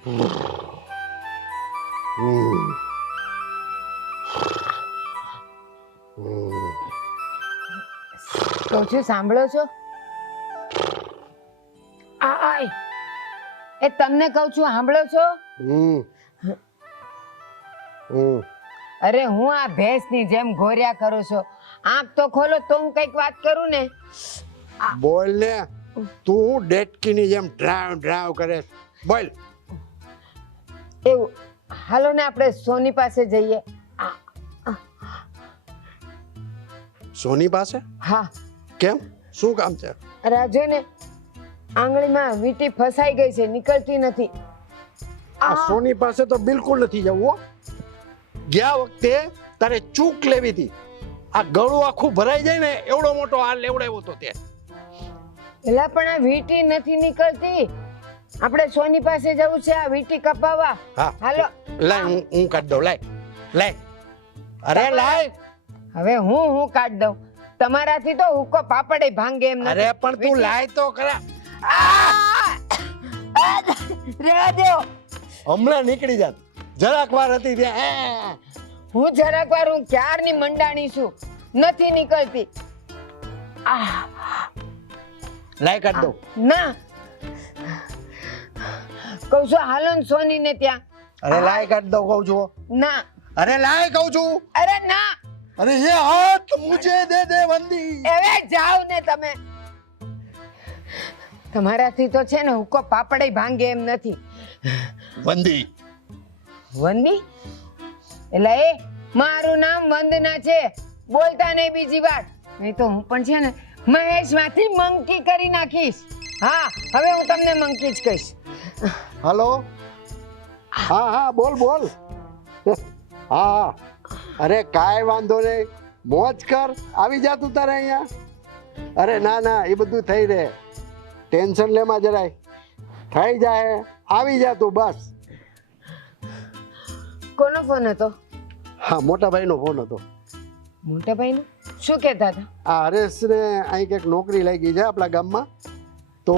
કહું છું સાંભળો છો? એ તમને કહું છું સાંભળો છો? અરે હું આ ભેંસની જેમ ઘોર્યા કરું છું. આંખ તો ખોલો તો હું કઈક વાત કરું ને. બોલ ને, તું ડેટકીની જેમ ડ્રાવ ડ્રાવ કરે. બોલ. એવું હાલો ને આપણે સોની પાસે જઈએ. સોની પાસે? હા. કેમ, શું કામ છે? રાજુ ને આંગળીમાં વીંટી ફસાઈ ગઈ છે, નીકળતી નથી. આ સોની પાસે તો બિલકુલ નથી જવું. ગયા વખતે તારે ચૂક લેવી હતી. આ ગળું આખું ભરાઈ જાય ને એવડો મોટો હાલ લેવડાવ્યો તો તે. એલા પણ આ વીંટી નથી નીકળતી. આપણે સોની પાસે જવું છે આ વીંટી કપાવવા. હાલો લાય, હું કાઢ દઉં. લાય લાય, અરે લાય. હવે હું કાઢ દઉં. તમારાથી તો હુક્કો પાપડે ભાંગે એમ નથી. અરે પણ તું લાય તો ખરા. રેવા દો. હમણાં નીકળી જાત. જરાક વાર હતી ત્યાં. હું જરાક વાર, હું ક્યારની મંડાણી છું, નથી નીકળતી. લાય કાઢ દઉં. ના કહું છું હાલો ને સોની ને ત્યાં. અરે લાય કાઢ દઉં કહું છું. ના. અરે લાય કહું છું. અરે ના. અરે ये हाथ मुझे दे दे वंदी. હવે જાઓ ને તમે. તમારાથી તો છે ને હુક્કો પાપડે ભાંગે એમ નથી. વંદી. વંદી? એટલે એ મારું નામ વંદના છે. બોલતા નહીં બીજી વાર, નહીં તો હું પણ છે ને મહેશ માંથી મંકી કરી નાખીશ. હા, હવે હું તમને મંકી જ કહીશ. हेलो. हाँ हाँ बोल बोल. हाँ. અરે કાંઈ વાંધો નહીં, મોજ કર. આવી જા તું તારે અહીંયા. અરે ના ના, એ બધું થઈ રહે. ટેન્શન લેમાં જરાય થઈ જાય. આવી જા તું બસ. કોનો ફોન હતો? હા, મોટા ભાઈનો ફોન હતો. મોટા ભાઈનો? શું કહેતા હતા? આ હરેશને અહીં કંઈક નોકરી લાગી છે આપણા ગામમાં, તો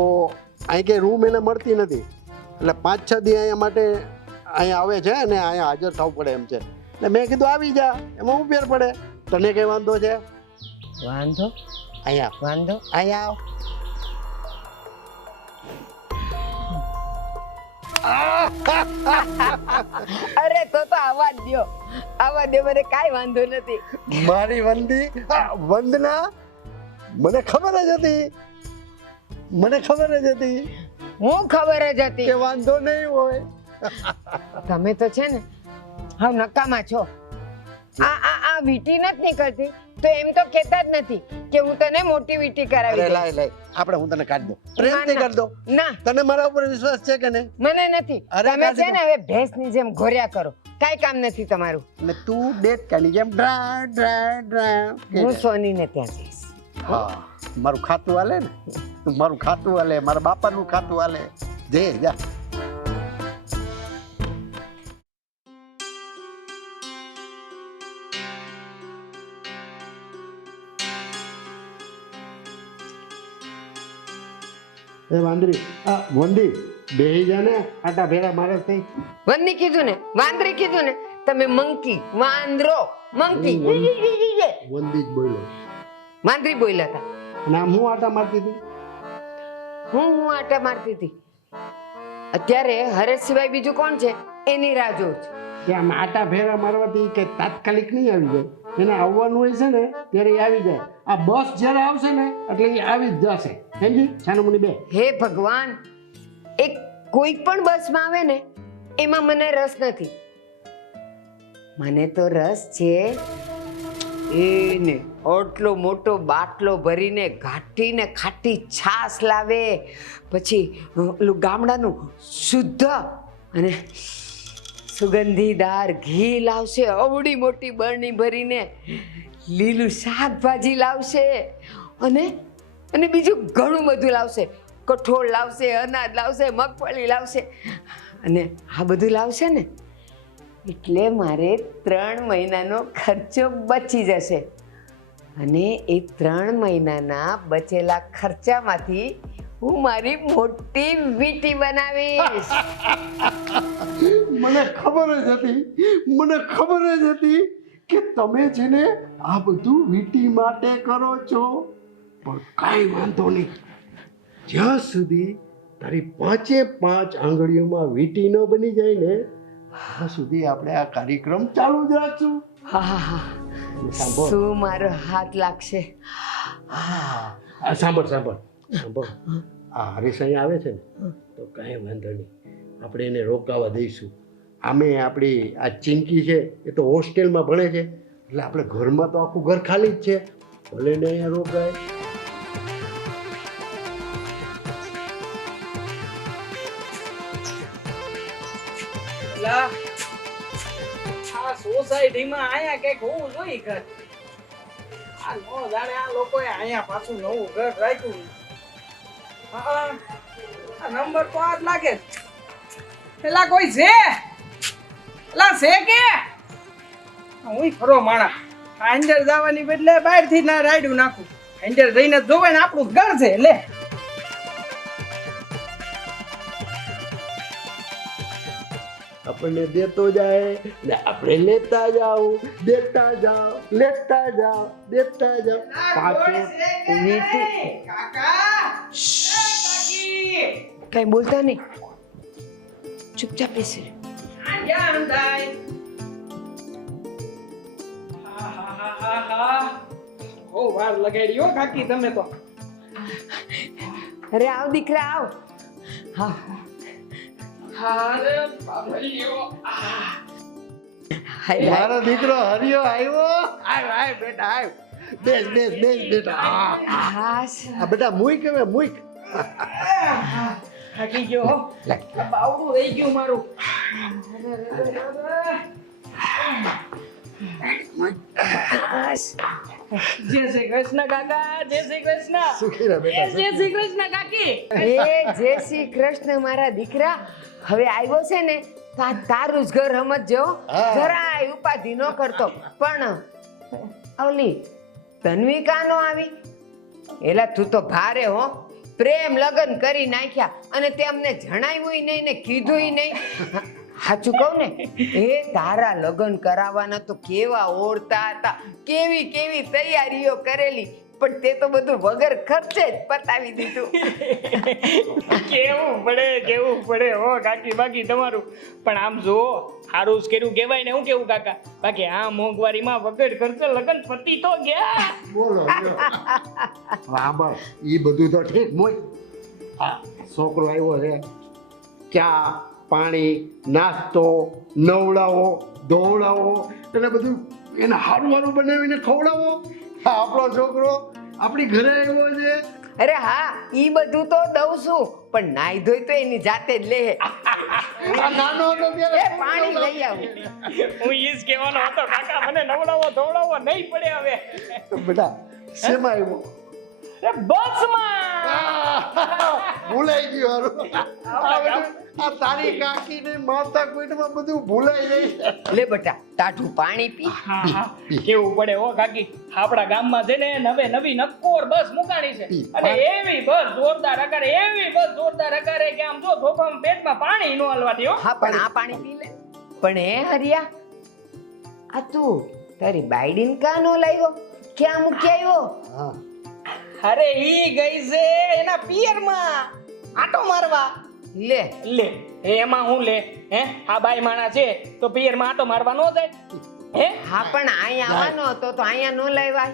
અહીં કંઈ રૂમ એને મળતી નથી, એટલે 5-6 દી અહીંયા માટે અહીંયા આવે છે અને અહીંયા હાજર થવું પડે એમ છે. એટલે મેં કીધું આવી જા, એમાં હું ફેર પડે. તને કઈ વાંધો છે? વાંધો? અહીંયા વાંધો? અહીંયા આવ. અરે તો આવા દો, આવા દે, મને કાંઈ વાંધો નથી. મારી વંદી વંદના, મને ખબર જ હતી. મને ખબર જ હતી. હું ખબર જ હતી કે વાંધો નહીં હોય. તમે તો છે ને હા નકામા છો. આ વીંટી નથી નીકળતી તો એમ તો કહેતા જ નથી કે હું તને મોટી વીંટી કરાવી દઈશ. લાય લાય, આપણે હું તને કાઢ દઉં. પ્રેમથી કાઢ દઉં. ના, તને મારા ઉપર વિશ્વાસ છે કે નહીં? મને નથી. તમે છે ને હવે ભેંસની જેમ ઘોર્યા કરો, કાંઈ કામ નથી તમારું. ને તું ડેટ કાની જેમ ડ્રા ડ્રા ડ્રા. હું સોનીને ત્યાં જઈશ. હા, મારું ખાતું હાલે ને, તું મારું ખાતું હાલે, મારા બાપાનું ખાતું હાલે. જય જા. એ વાંદરી, આ વંદી બેહી જા ને, આટા ભેરા મારે થઈ. વંદી કીધું ને, વાંદરી કીધું ને, તમે મંકી, વાંદરો, મંકી. વંદી જ બોલ્યો. વાંદરી બોલ્યા હતા. અને આમ હું આટા મારતી હતી. હું આટા મારતી હતી. અત્યારે હરેશ સિવાય બીજું કોણ છે એની રાહ જોઉં છું. કે આમ આટા ભેરા મારવાથી કે તાત્કાલિક નહીં આવી જાય. એને આવવાનું હોય છે ને ત્યારે એ આવી જાય. આ બસ જ્યારે આવશે ને એટલે એ આવી જ જશે. સમજી? છાનમુની બે. હે ભગવાન, એક કોઈ પણ બસમાં આવે ને એમાં મને રસ નથી. મને તો રસ છે એને આટલો મોટો બાટલો ભરીને ઘાટીને ખાટી છાશ લાવે, પછી ઓલું ગામડાનું શુદ્ધ અને સુગંધીદાર ઘી લાવશે, અવડી મોટી બરણી ભરીને લીલું શાકભાજી લાવશે, અને બીજું ઘણું બધું લાવશે. કઠોળ લાવશે, અનાજ લાવશે, મગફળી લાવશે, અને આ બધું લાવશે ને એટલે મારે 3 મહિનાનો ખર્ચો બચી જશે. અને એ 3 મહિનાના બચેલા ખર્ચામાંથી હું મારી મોટી વીટી બનાવીશ. મને ખબર જ હતી કે તમે છે ને આ બધું વીટી માટે કરો છો. પણ કાંઈ વાંધો નહીં, જ્યાં સુધી તારી 5 આંગળીઓમાં વીટી ન બની જાય ને ત્યાં સુધી આપણે આ કાર્યક્રમ ચાલુ જ રાખશું. હા. સાંભળ. શું મારો હાથ લાગશે? સાંભળ. આ હરીશ અહીંયા આવે છે ને તો કાંઈ વાંધો નહીં, આપણે એને રોકાવા દઈશું. આમે આપણી આ ચિંકી છે એ તો હોસ્ટેલમાં ભણે છે, એટલે આપણે ઘરમાં તો આખું ઘર ખાલી જ છે, ભલે ને અહીંયા રોકાય. આ સોસાયટીમાં આયા કઈક હોવું જોઈએ ઘર. આ નો જાણે આ લોકોએ આયા પાછું નવું ઘર રાખ્યું. આ નંબર તો આ જ લાગે. પેલા કોઈ છે? પેલા છે કે? હું ખરો માણા. અંદર જવાની બદલે બહારથી ના રાયડું નાખું. અંદર જઈને જોવે ને આપણું ઘર છે લે. આપણને દેતો જાય ને આપણે લેતા જાઓ, દેતા જાઓ, લેતા જાઓ, દેતા જાઓ. પાછો કઈ બોલતા નહીં, ચૂપચાપ બેસી રહે. બહુ વાર લગાડી હો કાકી તમે તો. અરે આવ દીકરા આવ. હા અરે બાબલીઓ. મારો દીકરો હરિયો આવ્યો. આવ બેટા આવ. બેસ બેટા. આ બેટા મૂક હવે મૂક. થાકી ગયો હો. બાવડું રહી ગયું મારું. જય શ્રી કૃષ્ણ કાકા, જય શ્રી કૃષ્ણ. સુખી રહે બેટા. જય શ્રી કૃષ્ણ કાકી. જય શ્રી કૃષ્ણ મારા દીકરા. હવે આવ્યો છે ને તો આ તારું જ ઘર સમજજો. હા. જરાય ઉપાધિ ન કરતો. પણ ઓલી તન્વિકા નો આવી, એલા તું તો ભારે હો. પ્રેમ લગન કરી નાખ્યા અને તે અમને જણાવ્યું નહીં ને કીધું નહીં. સાચું કહું ને, એ તારા લગન કરાવવાના તો કેવા ઓળતા હતા, કેવી કેવી તૈયારીઓ કરેલી, પણ તે તો બધું વગર ખર્ચે જ પતાવી દીધું. કેવું પડે હો કાકી. બાકી તમારું પણ આમ જો સારું જ કર્યું કહેવાય ને. હું કેવું કાકા, બાકી આ મોંઘવારીમાં વગર ખર્ચે લગન પતી તો ગયા. બોલો સાંભળ, એ બધું તો ઠીક મોય. આ છોકરો આવ્યો છે, ચા પાણી નાસ્તો નવડાવો ધોવડાવો એટલે બધું એને સારું બનાવીને ખવડાવો. આ આપણો છોકરો આપણી ઘરે આવ્યો છે. અરે હા, ઈ બધું તો દઉં છું, પણ નાઈ ધોઈ તો એની જાતે જ લે. આ નાનો હતો ત્યારે પાણી લઈ આવું. હું ઈ જ કહેવાનો હતો કાકા, મને નવડાવો ધોવડાવો નહીં પડે હવે. બેટા શેમાં આવ્યો? અરે બસમાં. ભૂલાઈ ગયું હારું. આ તારી કાકી ને માતા કોઈમાં બધું ભૂલાઈ જાય. લે બેટા ટાઢું પાણી પી. હા. કેવું પડે હો કાકી. આપણા ગામમાં છે ને નવી નક્કોર બસ મુકાણી છે, અને એવી બસ જોરદાર હકારે કે આમ જો ધોકામાં પેટમાં પાણી નો હલવા દે હો. હા પણ આ પાણી પી લે. પણ હે હરિયા, આ તું તારી બાયડીન કા નો લાવ્યો? ક્યાં મૂકી આવ્યો? હા અરે ઈ ગઈ છે એના પિયરમાં આટો મારવા. લે એમાં હું લે હે? આ બાઈ માણા છે તો પિયરમાં આટો મારવા નો જાય હે? હા પણ અહીંયા આવવાનો હતો તો અહીંયા નો લાવ્યા.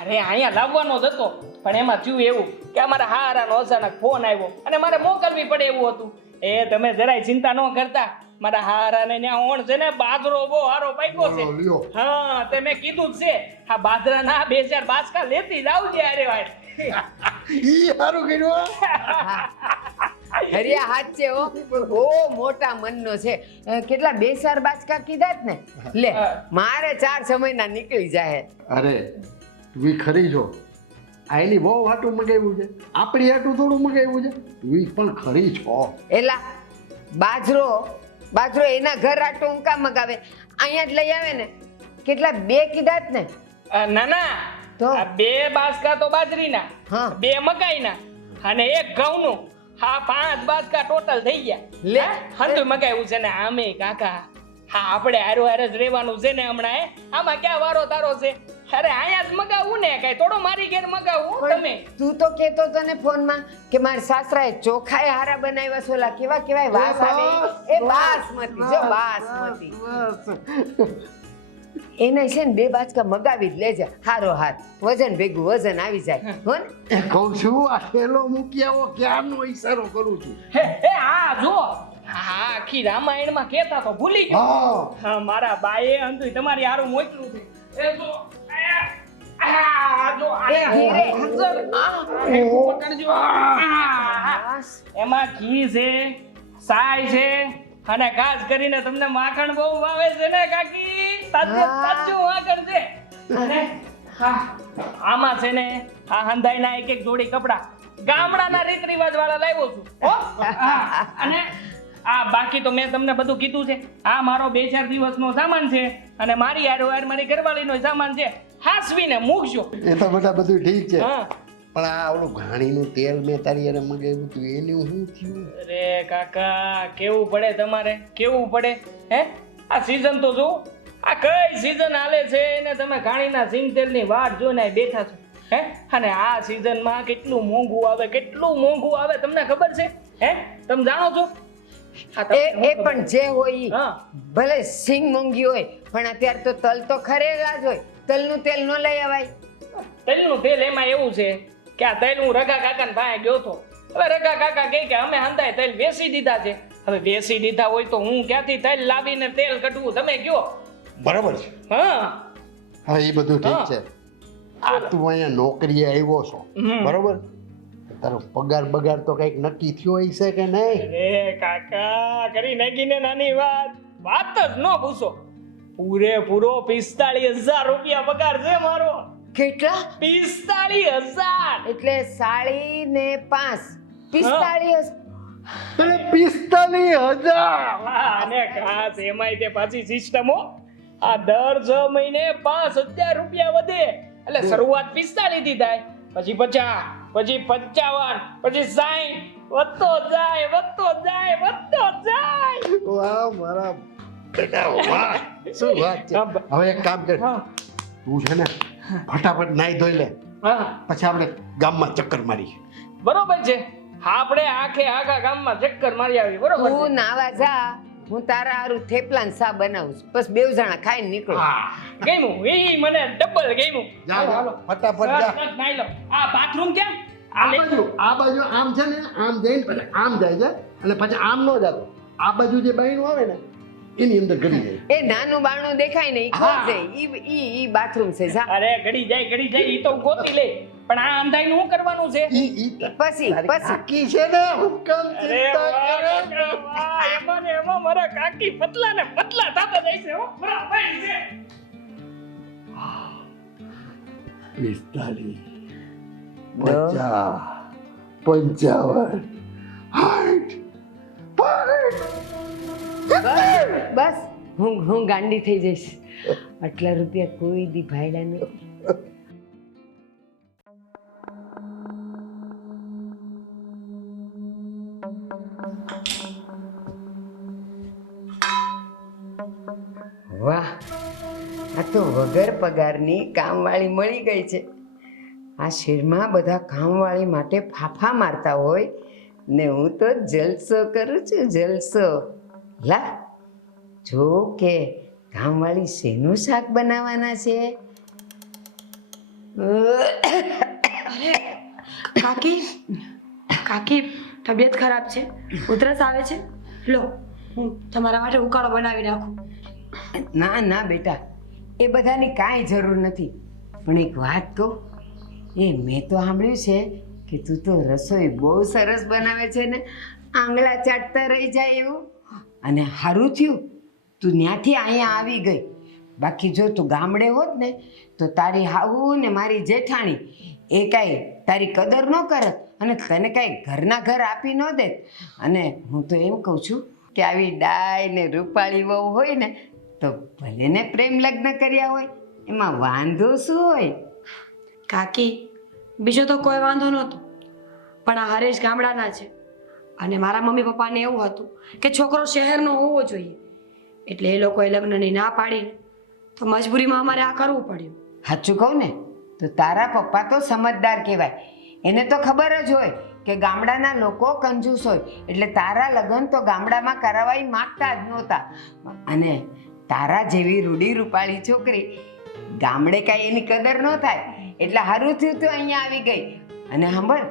અરે અહીંયા લાવવાનો જ હતો, પણ એમાં થયું એવું કે અમારા હારાનો અચાનક ફોન આવ્યો અને મારે મોકલવી પડે એવું હતું. એ તમે જરાય ચિંતા ન કરતા, મારા હારાને ન્યા ઓણ છે ને બાજરો બહુ હારો પાક્યો છે. લ્યો. હા તે મેં કીધું જ છે, આ બાજરાના 2-4 બાસકા લેતી જાવજે. અરે ભાઈ ઈ સારું કર્યું. હરિયા હાથ છે હો, બહુ મોટા મનનો છે. કેટલા 2-4 બાચકા કીધા જ ને. લે મારે 4 સમયના નીકળી જાય. અરે તું ખરી છો, આ એની બહુ હાટું મગાવ્યું છે, આપણી હાટું થોડું મગાવ્યું છે. તું પણ ખરી છો. એલા બાજરો એના ઘર આટો હું કામ મગાવે? અહીંયા જ લઈ આવે ને. કેટલા 2 કીધા જ ને. ના તો? આ 2 બાસકા તો બાજરીના, હા. 2 મકાઈના અને એક ઘઉંનું હા 5 બાજકા ટોટલ થઈ ગયા લે. હંધુય મગાવ્યું છે ને આમે કાકા હા આપણે હારો હારે જ રહેવાનું છે ને હમણાં આમાં ક્યાં વારો તારો છે અરે અહીંયા જ મગાવું ને કઈ થોડો મારી ઘેર મગાવું તમે તું તો કેતો તો ને ફોનમાં કે મારા સાસરાએ ચોખાએ હારા બનાવ્યા છે ઓલા કેવા કેવાય વાસ આવે ઈ. એ બાસમતી જો બાસમતી એને છે ને 2 બાજકા મગાવી જ લેજે હારો હાથ વજન ભેગું વજન આવી જાય હો ને કહું છું આ ઠેલો મૂકી આવો ક્યારનો ઈશારો કરું છું હે હા જો હા આખી રામાયણમાં કેતા તો ભૂલી ગયો હા હા મારા બાએ અંતુય તમારી હારું મોકલું છે એ જો આ જો એ ધીરે. પકડજો એમાં ઘી છે સાય છે અને ખાસ કરીને તમને માખણ બહુ ભાવે છે ને કાકી તાજું માખણ છે અને હા આમાં છે ને આ હંધાઈના એક જોડી કપડા ગામડાના રીત રિવાજ વાળા લાવ્યો છું હો હા, અને આ બાકી તો મેં તમને બધું કીધું છે આ મારો 2-4 દિવસનો સામાન છે અને મારી હારે મારી ઘરવાળીનો સામાન છે હાસવીને મૂકજો એ તો બેટા બધું ઠીક છે હા પણ આ ઓલું ઘાણીનું તેલ મેં તારી યારે મગાવ્યું હતું એનું શું થયું અરે કાકા કેવું પડે તમારે કેવું પડે હે આ સીઝન તો જો આ કઈ સીઝન હાલે છે ને તમે ઘાણીના સિંગ તેલની વાટ જોઈને બેઠા છો હે અને આ સીઝનમાં કેટલું મોંઘું આવે તમને ખબર છે હે તમે જાણો છો હા, તમને એ શું ખબર? પણ જે હોય ઈ. હા ભલે સિંગ મોંઘી હોય પણ અત્યારે તો તલ તો ખરેલા જ હોય તલનું તેલ ન લઈ અવાય તેલનું તેલ એમાં એવું છે કે આ તેલ હું રગા કાકાને પાસે ગયો હતો હવે રગા કાકા કહે કે અમે હંધાય તેલ વેચી દીધા છે હવે વેચી દીધા હોય તો હું ક્યાંથી તેલ લાવીને તેલ કઢવું તમે કયો બરાબર છે હા હા એ બધું ઠીક છે આ તું અહીંયા નોકરીએ આવ્યો છો હમ. બરોબર તારો પગાર બગાર તો કઈક નક્કી થયો હશે કે નહીં અરે કાકા કરી નાખીને નાની વાત જ ન પૂછો પૂરેપૂરો 45,000 રૂપિયા પગાર છે મારો કેટલા 45,000 એટલે 45 45 અરે 45,000 હા, અને ખાસ એમાંય તે પાછી સિસ્ટમો આ દર 6 મહિને 5,000 રૂપિયા વધે એટલે શરૂઆત 45 થી થાય પછી 50 પછી 55 પછી 60 વધતો જાય વાહ મારા બેટા વાહ શું વાત છે હવે એક કામ કર હા તું છે ને ફટાફટ નાઈ ધોઈ લે હા પછી આપણે ગામમાં ચક્કર મારી બરોબર છે આપણે આખા ગામમાં ચક્કર મારી આવી બરોબર છે? તું નાવા જા હું તારા હારું થેપલા ને સા બનાવું છું. બસ 2 જણા ખાઈને નીકળો ગમ્યું ઈ મને ડબલ ગમ્યું જા જા, ફટાફટ જા તરત નાઈ લો આ બાથરૂમ કેમ આ બાજુ આમ છે ને આમ જઈને પછી આમ જાય છે અને પછી આમ ન જાતો આ બાજુ જે બાયણું આવે ને એની અંદર ગળી જાય એ નાનું બારણું દેખાય ને ઈ ખોલ જાય ઈ બાથરૂમ છે જા અરે ઘડી જાય ઈ તો હું ગોતી લે પણ આ અંધાઈનું શું કરવાનું છે પછી કાકી છે ને હુકમ અરે ચિંતા કરે વાહ, એમાં ને એમાં મારા કાકી પતલા ને પતલા થતા જાય છે હો બરાબર છે 45 50 55 બસ હું ગાંડી થઈ જઈશ આટલા રૂપિયા કોઈ દી ભાયડા નહીં વાહ આ તો વગર પગારની કામવાળી મળી ગઈ છે આ શહેરમાં બધા કામવાળી માટે ફાફા મારતા હોય ને હું તો જલસો કરું છું જલસો લા જો કે કામવાળી શેનું શાક બનાવવાના છે કાકી તબિયત ખરાબ છે ઉધરસ આવે છે લો હું તમારા માટે ઉકાળો બનાવી નાખું ના ના બેટા એ બધાની કાંઈ જરૂર નથી પણ એક વાત કહું એ મેં તો સાંભળ્યું છે કે તું તો રસોઈ બહુ સરસ બનાવે છે ને આંગળા ચાટતા રહી જાય એવું અને સારું થયું તું ત્યાંથી અહીંયા આવી ગઈ બાકી જો તું ગામડે હોત ને તો તારી હાહુ ને મારી જેઠાણી એ કાંઈ તારી કદર ન કરત અને તને કાંઈ ઘરના ઘર આપી ન દેત અને હું તો એમ કહું છું કે આવી ડાય ને રૂપાળી વહુ હોય ને તો ભલે ને પ્રેમ લગ્ન કર્યા હોય એમાં વાંધો શું હોય કાકી બીજો તો કોઈ વાંધો નહોતો પણ આ હરેશ ગામડાના છે અને મારા મમ્મી પપ્પાને એવું હતું કે છોકરો શહેરનો હોવો જોઈએ, એટલે એ લોકોએ લગ્નની ના પાડીને તો મજબૂરીમાં અમારે આ કરવું પડ્યું. સાચું કહું ને તો તારા પપ્પા તો સમજદાર કહેવાય. એને તો ખબર જ હોય કે ગામડાના લોકો કંજૂસ હોય, એટલે તારા લગ્ન તો ગામડામાં કરાવવા માંગતા જ નહોતા. અને તારા જેવી રૂડી રૂપાળી છોકરી ગામડે કાંઈ એની કદર ન થાય, એટલે સારું થયું તો અહીંયા આવી ગઈ. અને સાંભળ,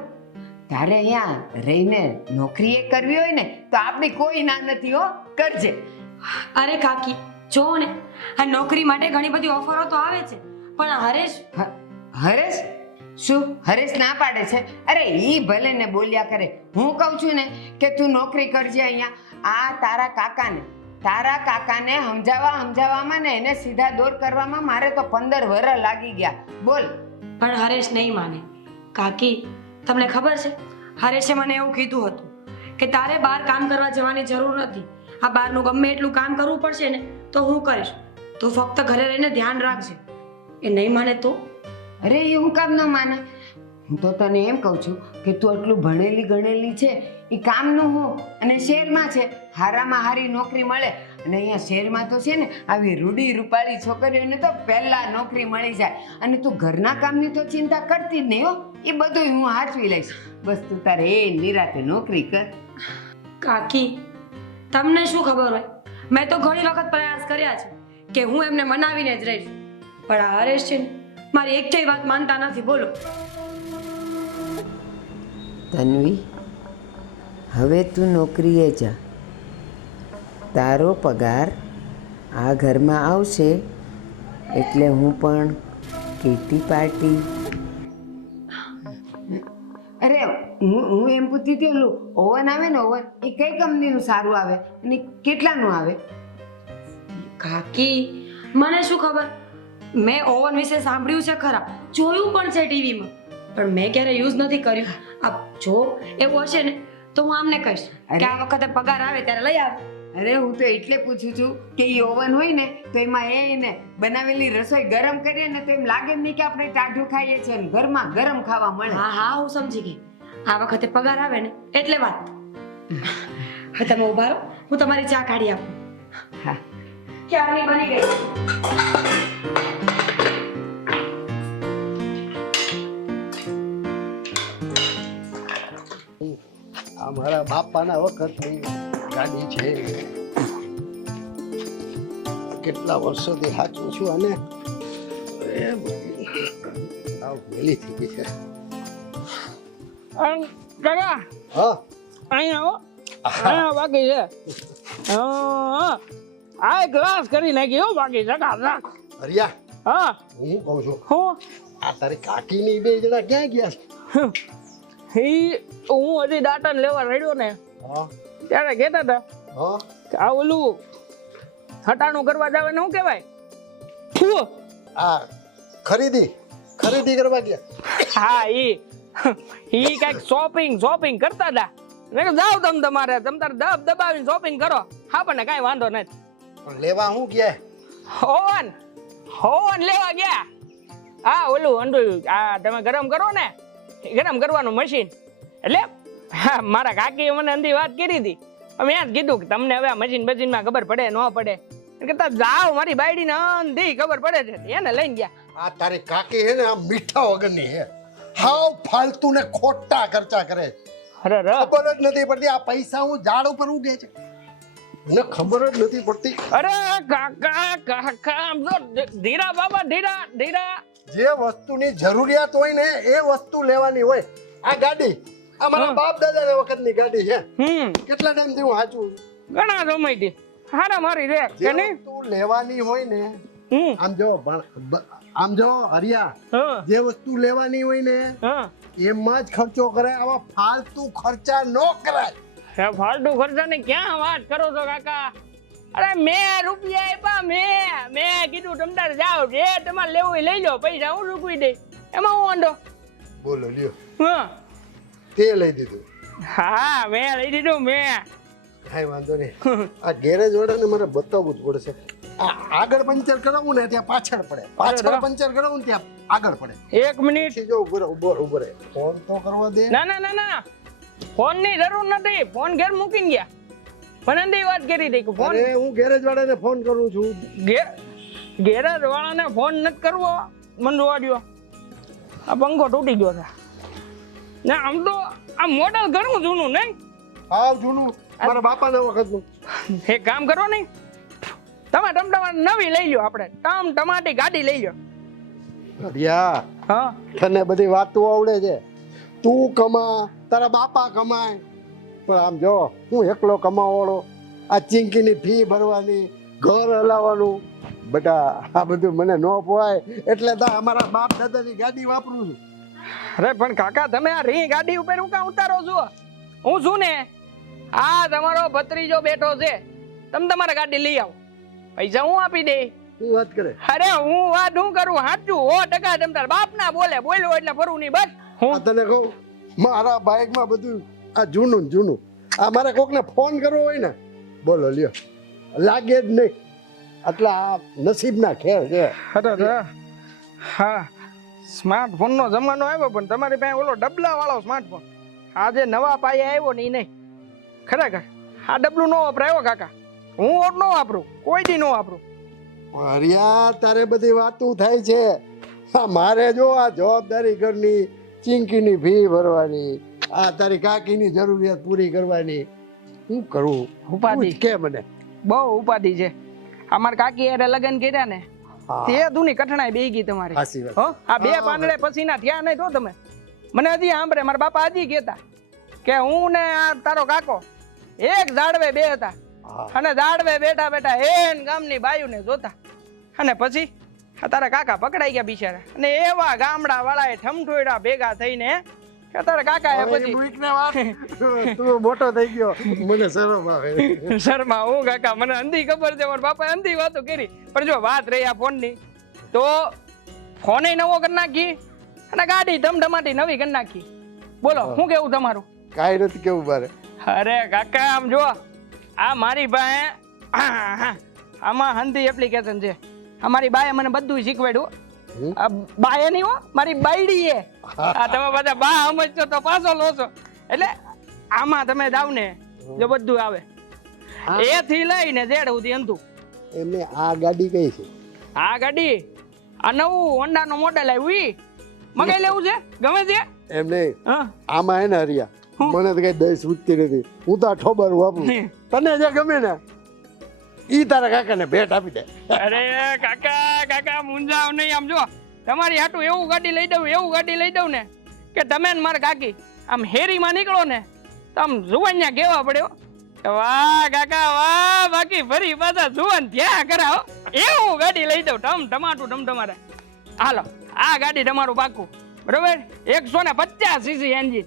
તારે અહીંયા રહીને નોકરી એ કરવી હોય ને તો આપણી કોઈ ના નથી હો, કરજે. અરે કાકી જો ને, આ નોકરી માટે ઘણી બધી ઓફરો તો આવે છે, પણ આ હરેશ હરેશ શું હરેશ ના પાડે છે? અરે ઈ ભલે ને બોલ્યા કરે. હું કહું છું ને કે તું નોકરી કરજે અહીંયા. આ તારા કાકાને સમજાવવામાં ને એને સીધા દોર કરવામાં મારે તો 15 વર્ષ લાગી ગયા. બોલ. પણ હરેશ નહીં માને. કાકી તમને ખબર છે, હરેશે મને એવું કીધું હતું કે તારે બહાર કામ કરવા જવાની જરૂર નથી, આ બહારનું ગમે એટલું કામ કરવું પડશે ને તો હું કરીશ, તું ફક્ત ઘરે રહીને ધ્યાન રાખજે. એ નહીં માને તો? અરે એ હું કામ ન માને? હું તો તને એમ કહું છું કે તું આટલું ભણેલી ગણેલી છે, એ કામનું હું અને શહેરમાં છે, હારામાં હારી નોકરી મળે. અને અહીંયા શહેરમાં તો છે ને આવી રૂડી રૂપાળી છોકરીઓને તો પહેલા નોકરી મળી જાય. અને તું ઘરના કામની તો ચિંતા કરતી જ નહીં હો, એ બધું હું હાચવી લઈશ. બસ તું તારે એ નિરાતે નોકરી કર. કાકી તમને શું ખબર હોય, મેં તો ઘણી વખત પ્રયાસ કર્યા છે કે હું એમને મનાવીને જ રહીશ, પણ આ હરેશ છે ને મારી એકટેય વાત માનતા નથી. બોલો તન્વી, હવે તું નોકરીએ જા. તારો પગાર આ ઘરમાં આવશે એટલે હું પણ કીટી પાર્ટી. અરે હું એમ પૂછતી હતી, ઓલું ઓવન આવે ને, ઓવન એ કઈ કંપનીનું સારું આવે અને કેટલાનું આવે? કાકી મને શું ખબર, મેં ઓવન વિશે સાંભળ્યું છે ખરા, જોયું પણ છે ટીવીમાં, પણ મેં ક્યારે યુઝ નથી કર્યું. આ જો એવું હશે ને તો હું આમને કહીશ કે આ વખતે પગાર આવે ત્યારે લઈ આવે. અરે હું તો એટલે પૂછું છું કે એ ઓવન હોય ને તો એમાં એને બનાવેલી રસોઈ ગરમ કરીએ ને તો એમ લાગે નહીં કે આપણે ટાઢું ખાઈએ છીએ ને ઘરમાં ગરમ ખાવા મળે. હા હા હું સમજી ગઈ, આ વખતે પગાર આવે ને એટલે વાત. હવે તમે ઉભા રહો, હું તમારી ચા કાઢી આપું. હા, ક્યારની બની ગઈ. આ મારા બાપાના વખતની ગાડી છે, કેટલા વર્ષોથી સાચું છું. અને વેલી થઈ ગઈ છે. કાકા હા અહીંયા બાકી છે. આ ગ્લાસ કરી નાખી હો, બાકી જગા. હરિયા, હા હું કહું છું, હું આ તારી કાકીની બે જણા ક્યાં ગયા છે? હું હજી દાંતણ લેવા રડ્યો ને હા ત્યારે કહેતા હતા હા કે આ ઓલું હટાણું કરવા જાવે ને શું કહેવાય? ફૂ. આ ખરીદી કરવા ગયા. હા ઈ કઈક શોપિંગ કરતા હતા. મેં કીધું જાઓ તમારે દબાવીને શોપિંગ કરો, હા પણ કાંઈ વાંધો નથી. પણ લેવા હું ગયા? હોવન લેવા ગયા. હા ઓલું અંડું આ તમે ગરમ કરો ને, ગરમ કરવાનું મશીન. એટલે હા મારા કાકીએ મને અંધી વાત કરી હતી, મેં જ કીધું કે તમને હવે આ મશીનમાં ખબર પડે ન પડે, કરતા જાઓ મારી બાયડીને અંધી ખબર પડે છે, એને લઈને ગયા. આ તારી કાકી હે ને આ મીઠા વગરની હે, હાવ ફાલતુ ને ખોટા ખર્ચા કરે. અરે ખબર જ નથી પડતી આ પૈસા હું ઝાડ ઉપર ઉગે છે, મને ખબર જ નથી પડતી. અરે કાકા જો ધીરા બાબા ધીરા. જે વસ્તુની જરૂરિયાત હોય ને એ વસ્તુ લેવાની હોય. આ ગાડી આ મારા બાપ દાદાના વખતની ગાડી છે. કેટલા ટાઈમથી હું સાચું છું, ઘણા સમયથી હારા મારી રે કે જે નહીં. વસ્તુ લેવાની હોય ને આમ જો હરિયા, જે વસ્તુ લેવાની હોય ને એમાં જ ખર્ચો કરાય, આવા ફાલતુ ખર્ચા ન કરાય. ફાલતુ ખર્ચાની ક્યાં વાત કરો છો કાકા? અરે મેં રૂપિયા આપ્યા, મેં કીધું તમારે જાઓ, જે તમારે લેવું એ લઈ લો, પૈસા હું રૂકવી દઈ, એમાં હું વાંધો. બોલો લ્યો, હા તે લઈ દીધું? હા મેં લઈ દીધું. કાંઈ વાંધો નહીં. આ ગેરેજ વાળાને મારે બતાવવું જ પડશે. આગળ પંચર કરાવવું ને ત્યાં પાછળ પડે, પાછળ પંચર કરાવવું ને ત્યાં આગળ પડે. એક મિનિટ. જો ઉભો રહે. ફોન તો કરવા દે. ના ના ના ના ફોન ની જરૂર નથી. ફોન ઘેર મૂકીને ગયા. પણ અંધી વાત કરી દઈ કે ફોન અરે હું ગેરેજ વાળાને ફોન કરું છું. ગેરેજ વાળાને ફોન નથી કરવો. મને જોવા દ્યો. આ પંખો તૂટી ગયો છે. ના આમ તો આ મોડલ ઘણું જૂનું નહીં. હાવ જૂનું મારા બાપાના વખતનું. એક કામ કરો નહીં તમે ટમટમા નવી લઈ લ્યો. આપણે ટમાટી ગાડી લઈ લ્યો. અરિયા હા તને બધી વાતો આવડે છે. તું કમા તારા બાપા કમાય પણ આમ જો હું એકલો કમાવાળો. આ ચિંકીની ફી ભરવાની, ઘર હલાવવાનું, બેટા આ બધું મને ન પોવાય એટલે તો અમારા બાપ દાદાની ગાડી વાપરું છું. અરે પણ કાકા તમે આ રી ગાડી ઉપર હું કાં ઉતારો છો? હું છું ને આ તમારો ભત્રીજો બેઠો છે. તમે તમારા ગાડી લઈ આવો. પૈસા હું આપી દે. શું વાત કરે? અરે હું વાત હું કરું સાચું 100% તમ તાર બાપ ના બોલ્યો એટલે ફરવું નહીં બસ. હું તને કહું મારા બાઇકમાં બધું આ જૂનું ને જૂનું. આ મારે કોકને ફોન કરવો હોય ને બોલો લ્યો લાગે જ નહીં. એટલે આ નસીબના ખેર છે. અરે હા સ્માર્ટફોન નો જમાનો આવ્યો પણ તમારી પાસે ઓલો ડબલા વાળો સ્માર્ટફોન આજે નવા પાયે આવ્યો ને ઈ નહીં. ખરેખર આ ડબલું નો વપરાયો કાકા. હું ઓર નો વાપરું. કોઈ દી નો વાપરું. હરિયા તારે બધી વાતું થાય છે. હા મારે જો આ જવાબદારી ઘરની, ચિંકીની ફી ભરવાની, આ તારી કાકીની જરૂરિયાત પૂરી કરવાની. શું કરું? ઉપાધિ કે મને બહુ ઉપાધિ છે. અમાર કાકી યારે લગ્ન કર્યા ને તે ધૂની કઠણાઈ બેહી ગઈ તમારી. સાચી વાત. હો આ બે પાંદડે પછીના થયા નહીં તો તમે. મને હજી સાંભળે મારા બાપા હજી કહેતા કે હું ને આ તારો કાકો એક ઝાડવે બે હતા અને ઝાડવે બેઠા બેઠા હેન ગામની બાયુને જોતા અને પછી તારા કાકા પકડાઈ ગયા બિચારા. અને એવા ગામડા વાળાએ ઠમઠોયડા ભેગા થઈને કે તારા કાકા પછી તું મોટો થઈ ગયો મને શરમ આવે. શર્મા હું કાકા મને અંધી ખબર છે મારા બાપાએ અંધી વાતો કરી. પણ જો વાત રહી આ ફોનની તો ફોને નવો કરી નાખી અને ગાડી ધમધમાટી નવી કરી નાખી. બોલો શું કેવું તમારું? કાંઈ નથી કેવું મારે. અરે કાકા આમ જો આ મારી પાસે આમાં હંધી એપ્લિકેશન છે. અમારી બાએ મને બધું શીખવાડ્યું. બાએ નહીં હો મારી બાયડી એ. આ તમે બધા બા સમજશો તો પાછો લોસો. એટલે આમાં તમે જાવ ને જો બધું આવે એ થી લઈને ઝેડ સુધી અંધું. એમને આ ગાડી કઈ છે? આ ગાડી આ નવું હોન્ડા નો મોડેલ આવ્યું ઈ મગાઈ લેવું છે ગમે છે એમ નહીં. હા આમાં હે ને હરિયા મને તો કઈ દઈ સૂચતી નથી. હું તો આ ઠોબર વાપરું. તને જે ગમે ને ઈ તારા કાકાને ભેટ આપી દે. અરે કાકા મુંજાવ નહીં. આમ જો તમારી હાટું એવું ગાડી લઈ દઉં ને કે તમે ને મારા કાકી આમ હેરીમાં નીકળો ને તો આમ જુવાનિયા કેવા પડ્યો. વાહ કાકા વાહ. બાકી ફરી પાછા જુવાન ત્યાં કરાવો એવું ગાડી લઈ દઉં. ટમાટું તમારે. હાલો આ ગાડી તમારું પાકું બરોબર. 150 cc એન્જિન.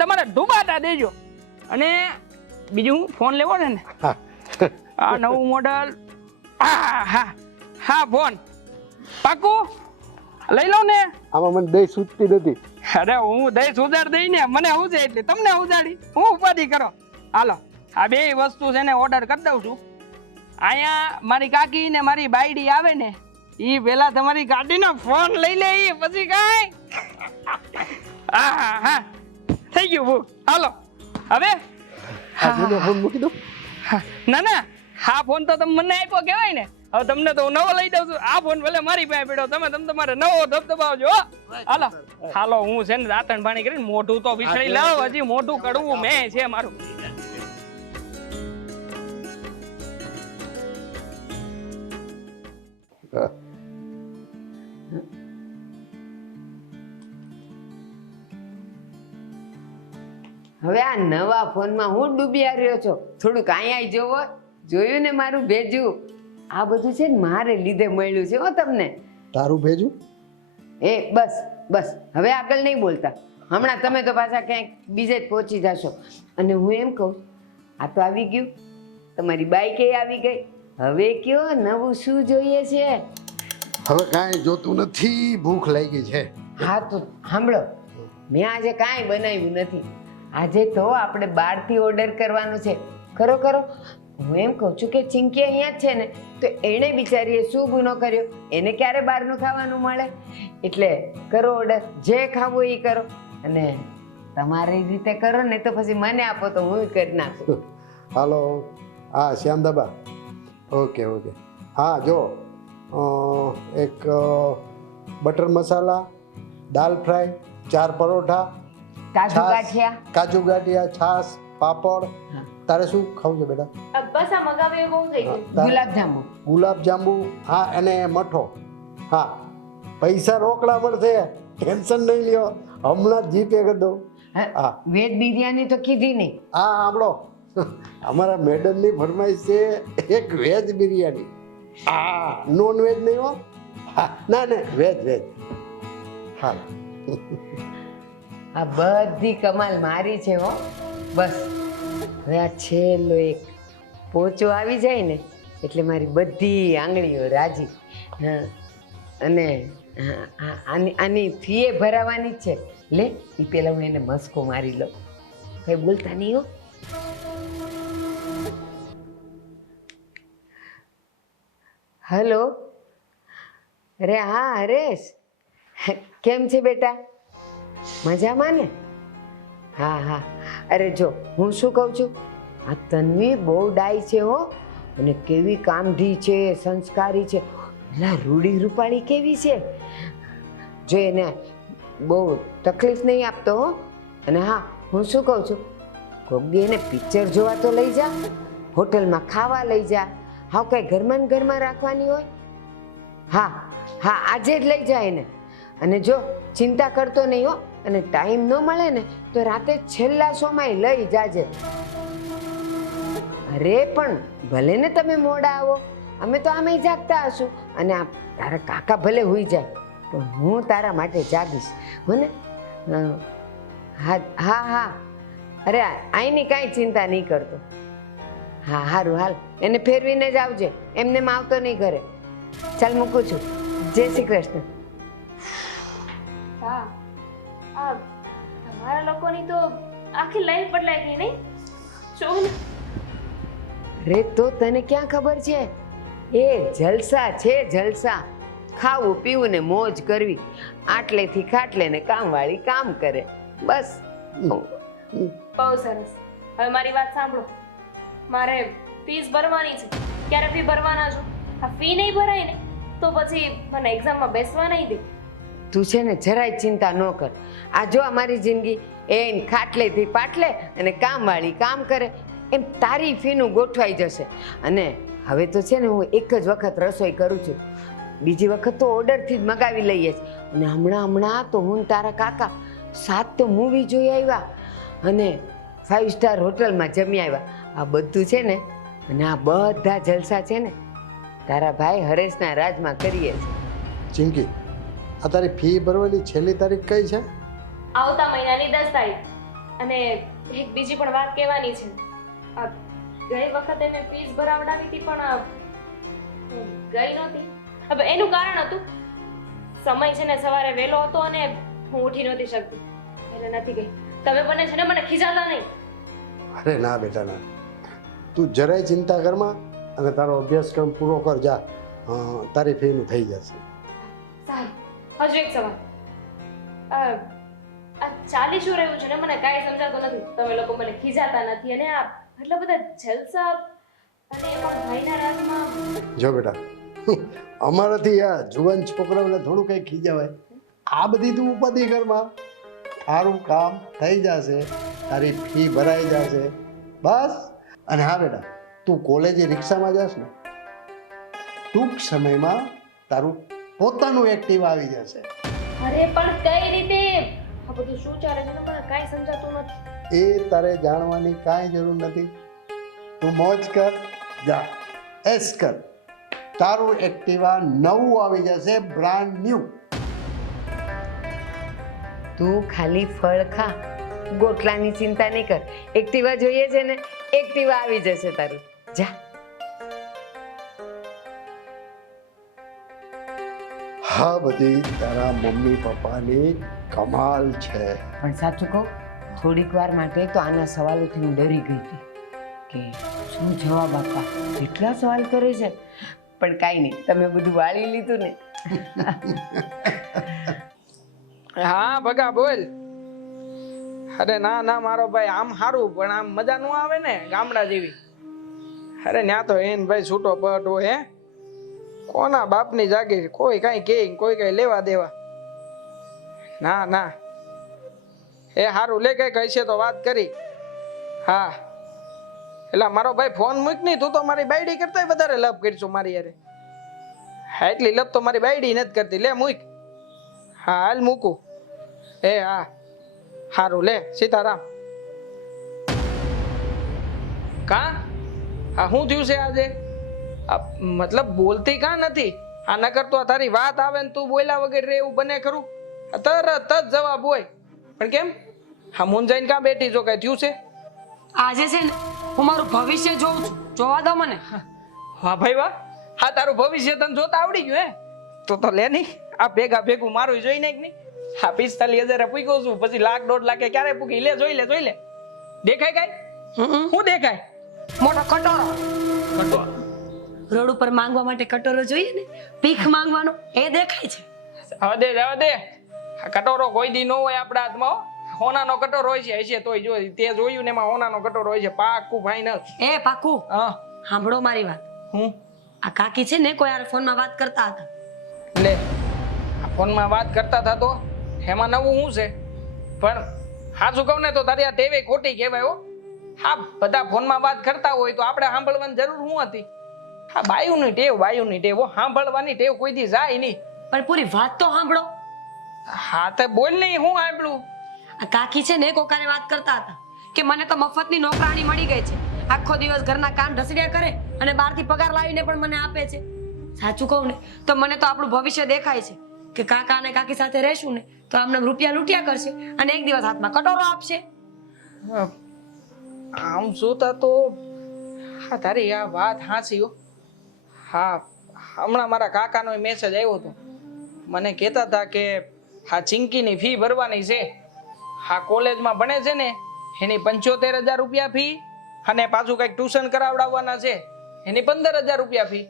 તમારે ડુબાટા દેજો. અને બીજું ફોન લેવો ને આ નવું મોડલ. હા ફોન પાકું લઈ લો ને. આમાં મને દઈ સૂચતી નથી. અરે હું દઈ સુધાર દઈ ને મને હું છે એટલે તમને ઉજાડી હું ઉપાધિ કરો. હાલો આ બે વસ્તુ છે ને ઓર્ડર કરી દઉં છું. અહીંયા મારી કાકી ને મારી બાયડી આવે ને ઈ પેલા તમારી ગાડીનો ફોન લઈ લે ઈ પછી કાઈ. હા થઈ ગયું બહુ. હાલો હવે ફોન મૂકી દો. ના હા ફોન તો તમે મને આપ્યો કહેવાય ને. હવે તમને તો હું નવો લઈ દઉં છું. આ ફોન ભલે મારી પાસે પડ્યો તમે તમારે નવો ધબધબાવજો. હાલો હું છે ને દાંતણ પાણી કરીને મોઢું તો વિસળી લાવ. હજી મોઢું કડવું મેં છે મારું. હવે આ નવા ફોનમાં હું ડૂબી રહ્યો છો. થોડુંક અહીંયા જોવો. જોયું ને મારું ભેજું. આ બધું છે ને મારે લીધે મળ્યું છે હો તમને. તારું ભેજું? એ બસ હવે આગળ નહીં બોલતા. હમણાં તમે તો પાછા ક્યાંક બીજે જ પહોંચી જશો. અને હું એમ કહું આ તો આવી ગયું. તમારી બાઈકે આવી ગઈ. હવે કયો નવું શું જોઈએ છે? હવે કાંઈ જોતું નથી. ભૂખ લાગી છે. હા તો સાંભળો મેં આજે કાંઈ બનાવ્યું નથી. આજે તો આપણે બહારથી ઓર્ડર કરવાનું છે. કરો હું એમ કહું છું કે ચિંકી અહીંયા જ છે ને, તો એણે બિચારીએ શું ગુનો કર્યો? એને ક્યારે બહારનું ખાવાનું મળે? એટલે કરો ઓર્ડર, જે ખાવું એ કરો, અને તમારી રીતે કરો ને તો પછી મને આપો તો હું કરી નાખું. હાલો, હા શ્યામદાબા, ઓકે ઓકે. હા જો એક બટર મસાલા, દાલ ફ્રાય, 4 પરોઠા, કાજુ છાશ, ગાંઠિયા. કાજુ ગાંઠિયા, છાશ, પાપડ. હા. તારે શું ખાવું છે બેટા? બસ આ મગાવે બહુ થઈ ગયું. ગુલાબજાંબુ. ગુલાબ જાંબુ, હા, અને મઠો. હા, પૈસા રોકડા મળશે, ટેન્શન નહીં લ્યો, હમણાં જ જીપે કરી દઉં. હા. વેજ બિરયાની તો કીધી નહીં. હા સાંભળો, અમારા મેડમની ફરમાઈશ છે એક વેજ બિરયાની. હા, નોન વેજ નહીં હો. હા, ના ના, વેજ વેજ. હા. આ બધી કમાલ મારી છે હો. બસ હવે આ છેલ્લો એક પોચો આવી જાય ને એટલે મારી બધી આંગળીઓ રાજી. હા, અને આની ફીએ ભરાવાની જ છે. લે એ પેલા હું એને મસ્કો મારી લઉં. કઈ બોલતા નહીં હો. હલો, અરે હા હરેશ, કેમ છે બેટા? મજામાં ને? હા હા, અરે જો હું શું કહું છું, આ તન્વી બહુ ડાય છે હો, અને કેવી કામઢી છે, સંસ્કારી છે. એટલે રૂડી રૂપાળી કેવી છે, જો એને બહુ તકલીફ નહીં આપતો હો. અને હા, હું શું કહું છું, કોક દી એને પિક્ચર જોવા તો લઈ જા, હોટલમાં ખાવા લઈ જા. હા, કઈ ઘરમાં ને ઘરમાં રાખવાની હોય? હા હા, આજે જ લઈ જાય એને. અને જો ચિંતા કરતો નહીં હો, અને ટાઈમ ન મળે ને તો રાતે છેલ્લા શોમાં લઈ જાજે. અરે પણ ભલે ને તમે મોડા આવો, અમે તો આમે જાગતા હશું, અને આ તારા કાકા ભલે હોઈ જાય પણ હું તારા માટે જાગીશ હો ને. હા હા હા, અરે આઈની કાંઈ ચિંતા નહીં કરતો. હા સારું, હાલ એને ફેરવીને જ આવજે, એમને આવતો નહીં ઘરે. ચાલ મૂકું છું, જય શ્રી કૃષ્ણ. હા, આ તમારા લોકોની તો આખી લાઈફ બદલાઈ ગઈ નહીં? જો ને. રે તો તને ક્યાં ખબર છે? એ જલસા છે, જલસા. ખાવું પીવું ને મોજ કરવી, આટલેથી ખાટલે ને કામવાળી કામ કરે, બસ. બહુ સરસ. હવે મારી વાત સાંભળો, મારે ફીસ ભરવાની છે. ક્યારે ફી ભરવાના છો? આ ફી નહીં ભરાય ને તો પછી મને એક્ઝામમાં બેસવા નહીં દે. તું છે ને જરાય ચિંતા ન કર. આ જો અમારી જિંદગી એ ખાટલેથી પાટલે અને કામવાળી કામ કરે, એમ તારી ફીનું ગોઠવાઈ જશે. અને હવે તો છે ને હું એક જ વખત રસોઈ કરું છું, બીજી વખત તો ઓર્ડરથી જ મગાવી લઈએ છીએ. અને હમણાં તો હું તારા કાકા 7 તો મૂવી જોઈ આવ્યા, અને 5 સ્ટાર હોટલમાં જમી આવ્યા. આ બધું છે ને, અને આ બધા જલસા છે ને તારા ભાઈ હરેશના રાજમાં કરીએ છીએ. ચિંકી, આ તારી ફી ભરવાની છેલ્લી તારીખ કઈ છે? આવતા મહિનાની 10 તારીખ. અને એક બીજી પણ વાત કહેવાની છે. આ ગઈ વખતે મેં ફીસ ભરાવડાવી હતી પણ હું ગઈ નહોતી. હવે એનું કારણ હતું, સમય છે ને સવારે વહેલો હતો અને હું ઉઠી નહોતી શકતી, એટલે નથી ગઈ. તમે બને છે ને મને ખીજાતા નહીં. અરે ના બેટા ના, તું જરાય ચિંતા કરમાં અને તારો અભ્યાસક્રમ પૂરો કર જા. તારી ફીનું થઈ જશે. સારું, હજુ એક સવાલ. આ ચાલી શું રહ્યું છે ને મને કાંઈ સમજાતું નથી. તમે લોકો મને ખીજાતા નથી, અને આ આટલા બધા જલસા અને પણ ભાઈના રાજમાં. જો બેટા, અમારાથી આ જુવાન છોકરાઓને થોડું કંઈ ખીજાવાય. આ બધી તું ઉપાધિ કરમાં, તારું કામ થઈ જશે, તારી ફી ભરાઈ જશે, બસ. અને હા બેટા, તું કોલેજે રિક્ષામાં જાસ ને, ટૂંક સમયમાં તારું પોતાનું એક્ટિવ આવી જશે. અરે પણ કઈ રીતે? આ બધું શું ચાલે છે ને મને કાંઈ સમજાતું નથી. એ તારે જાણવાની કાંઈ જરૂર નથી. તું મોજ કર, જા એસ કર. તારું એક્ટિવા નવું આવી જશે, બ્રાન્ડ ન્યૂ. તું ખાલી ફળ ખા, ગોટલાની ચિંતા નહીં કર. એક્ટિવા જોઈએ છે ને, એક્ટિવા આવી જશે તારું. જા. હા, બધી તારા મમ્મી પપ્પાની કમાલ છે. પણ સાચું કહું, થોડીક વાર માટે તો આના સવાલોથી હું ડરી ગઈ હતી કે શું જવાબ આપવા? કેટલા સવાલ કરે છે, પણ કાંઈ નહીં, તમે બધું વાળી લીધું ને. હા ભગા બોલ. અરે ના ના મારો ભાઈ, આમ સારું પણ આમ મજા ન આવે ને ગામડા જેવી. અરે ન્યા તો એન ભાઈ છૂટો પટ હોય. હે કોના બાપની જાગીર, કોઈ કાંઈ કે કોઈ કઈ લેવા દેવા. ના ના એ સારું લે, કઈ કહેશે તો વાત કરી. હા એટલે મારો ભાઈ ફોન મૂક નહીં, તું તો મારી બાયડી કરતા વધારે લપ કરશું મારી યારે. હા એટલી લપ તો મારી બાયડી નથી કરતી. લે મૂક. હા હાલ મૂકું. એ હા સારું લે. સીતારામ. કા હા શું થયું છે આજે? મતલબ બોલતી કાં નથી? આ નકર તો તારી વાત આવે ને તું બોલ્યા વગર રે એવું બને ખરું? તરત જ જવાબ હોય. પણ કેમ હા મૂંઝાઈને કાં બેઠી? જો કઈ થયું છે? આજે છે ને હું મારું ભવિષ્ય જોઉં છું, જોવા દો મને. વાહ ભાઈ વાહ. હા તારું ભવિષ્ય તને જોતા આવડી ગયું હે? તો લે નહીં, આ ભેગા ભેગું મારું જોઈને કે નહીં. હા 45,000 પૂગ્યો છું, પછી લાખ 1.5 લાખ ક્યારે પૂગી? લે જોઈ લે જોઈ લે. દેખાય કાંઈ? શું દેખાય? મોટો કટોરો. રોડ ઉપર માંગવા માટે કટોરો જોઈએ ને, ભીખ માંગવાનો, એ દેખાય છે. જવા દે જવા દે. આ કટોરો કોઈ દી ન હોય આપણા હાથમાં. હોનાનો કટોરો હોય છે હશે તોય જો તે જોયું ને એમાં હોનાનો કટોરો હોય છે. પાકું ફાઇનલ. એ પાકું. હા સાંભળો મારી વાત. હું આ કાકી છે ને કોઈ યાર ફોનમાં વાત કરતા હતા. લે આ ફોનમાં વાત કરતા હતા તો એમાં નવું શું છે? પણ સાચું કહું ને તો તારી આ ટેવે ખોટી કહેવાય હો. હા બધા ફોનમાં વાત કરતા હોય તો આપણે સાંભળવાની જરૂર શું હતી? હા બાયુની ટેવ, બાયુની ટેવ હો. સાંભળવાની ટેવ કોઈ દી જાય નહીં. પણ પૂરી વાત તો સાંભળો. હા તે બોલ નહીં, હું સાંભળું. આ કાકી છે ને કોકારે વાત કરતા હતા કે મને તો મફતની નોકરાણી મળી ગઈ છે. આખો દિવસ ઘરના કામ ઢસડ્યા કરે અને બહારથી પગાર લાવીને પણ મને આપે છે. સાચું કહું ને તો મને તો આપણું ભવિષ્ય દેખાય છે કે કાકા અને કાકી સાથે રહેશું ને તો આમને રૂપિયા લૂંટ્યા કરશે અને એક દિવસ હાથમાં કટોરો આપશે. આમ જોતા તો હા તારી આ વાત હાચી હો. હા હમણાં મારા કાકાનો મેસેજ આવ્યો હતો. મને કહેતા હતા કે હા ચિંકીની ફી ભરવાની છે. હા કોલેજમાં ભણે છે ને એની 75,000 રૂપિયા ફી અને પાછું કંઈક ટ્યુશન કરાવડાવવાના છે એની 15,000 રૂપિયા ફી.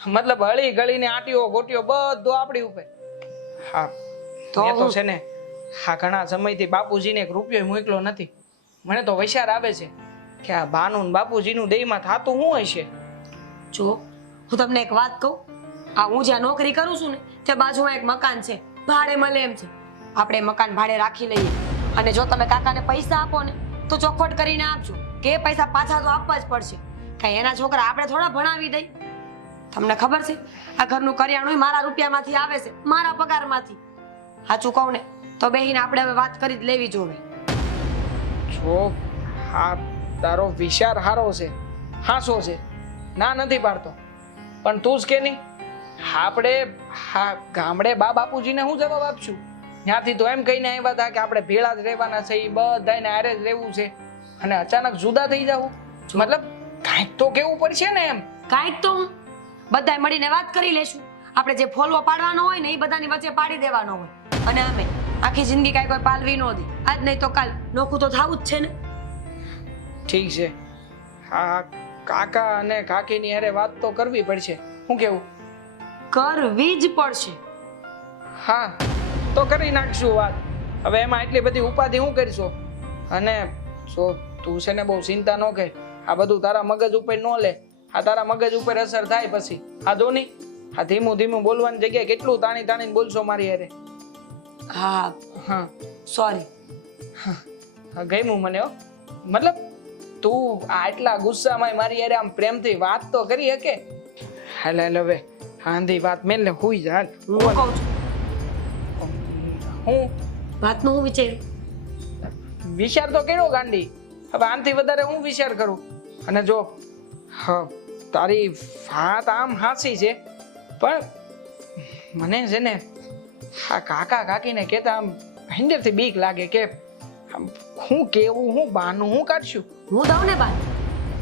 મતલબ હળી ગળીને આટીઓ ગોટીઓ બધું આપણી ઉપર. હા તો છે ને હા ઘણા સમયથી બાપુજીને એક રૂપિયો મોકલો નથી. મને તો વિચાર આવે છે કે આ ભાનું ને બાપુજીનું દેહમાં થાતું શું હશે? જો હું તમને એક વાત કહું, આ હું જ્યાં નોકરી કરું છું ને ત્યાં બાજુમાં એક મકાન છે, ભાડે મળે એમ છે. આપણે મકાન ભાડે રાખી લઈએ અને જો તમે કાકાને પૈસા આપો ને તો ચોખવટ કરીને આપજો કે એ પૈસા પાછા તો આપવા જ પડશે. કઈ એના છોકરા આપણે થોડા ભણાવી દઈ. તમને ખબર છે આ ઘરનું કરિયાણું મારા રૂપિયામાંથી આવે છે, મારા પગારમાંથી. સાચું કહું ને તો બેહીને આપણે હવે વાત કરી જ લેવી જોવે. જો હા તારો વિચાર સારો છે, હાસો છે, ના નથી પાડતો. પણ તું જ કે નહીં આપણે હા ગામડે બાપુજીને શું જવાબ આપશું? ત્યાંથી તો એમ કહીને આવ્યા હતા કે આપણે ભેળા જ રહેવાના છે, એ બધાને હારે જ રહેવું છે અને અચાનક જુદા થઈ જવું. મતલબ કાંઈક તો કેવું પડશે ને એમ. કાંઈક તો બધાય મળીને વાત કરી લેશું. આપણે જે ફોલવો પાડવાનો હોય ને એ બધાની વચ્ચે પાડી દેવાનો હોય. અને અમે આખી જિંદગી કાંઈ કોઈ પાલવી ન દે. આજ નહીં તો કાલ નોખું તો થવું જ છે ને. ઠીક છે. હા કાકા અને કાકીની હારે વાત તો કરવી પડશે. શું કેવું? કરવી જ પડશે. હા તો કરી નાખશું વાત. હવે એમાં એટલી બધી ઉપાધિ શું કરશો? અને જો તું છે ને બહુ ચિંતા ન કર. આ બધું તારા મગજ ઉપર ન લે. આ તારા મગજ ઉપર અસર થાય પછી. આ જો નહીં આ ધીમું ધીમું બોલવાની જગ્યાએ કેટલું તાણી તાણીને બોલશો મારી હારે. હા હા સોરી. હા ગમ્યું મને હો. મતલબ તું આટલા ગુસ્સામાં મારી હારે આમ પ્રેમથી વાત તો કરી શકે. હાલ હાલ હવે આંધી વાત મેલ ને હુઈ જા. હાલ હું કહું છું હું વાતનું હું વિચાર્યું. વિચાર તો કર્યો ગાંડી. હવે આનાથી વધારે હું વિચાર કરું. અને જો હા તારી વાત આમ હાસી છે પણ મને છે ને હા કાકા કાકીને કહેતા આમ અંદરથી બીક લાગે કે હું કેવું, હું બાનું હું કાઢશું. હું દઉં ને બાદ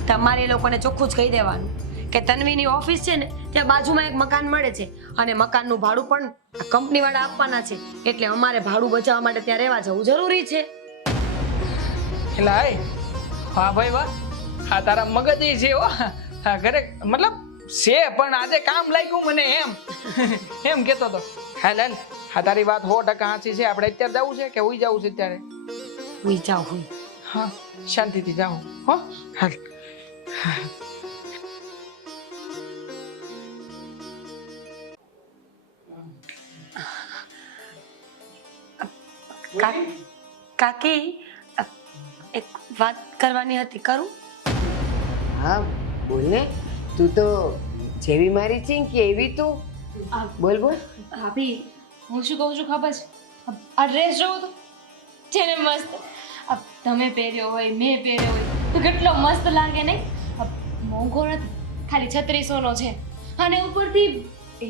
તમારે એ લોકોને ચોખ્ખું જ કહી દેવાનું કે તન્વીની ઓફિસ છે ને ત્યાં બાજુમાં એક મકાન મળે છે અને મકાનનું ભાડું પણ કંપની વાળા આપવાના છે. એટલે અમારે ભાડું બચાવવા માટે ત્યાં રહેવા જવું જરૂરી છે. એટલે વાહ ભાઈ વાહ. હા તારા મગજ ય છે હો. હા ઘરે મતલબ છે પણ આજે કામ લાગ્યું મને એમ કેતો તો. હા ના હા તારી વાત 100% સાચી છે. આપણે અત્યારે જવું છે કે ઉઈ જવું છે અત્યારે? હુઈ જાઓ હુઈ. હા શાંતિથી જાઓ હો. હાલ કાકી એક વાત કરવાની હતી, કરું? હા બોલ ને, તું તો જેવી મારી ચીંકી એવી તું. બોલ બોલ. ભાભી હું શું કહું છું ખબર છે? આ ડ્રેસ જોવો તો છે ને મસ્ત. તમે પહેર્યો હોય મેં પહેર્યો હોય તો કેટલો મસ્ત લાગે નહીં? મોંઘો નથી, ખાલી 3600 છે અને ઉપરથી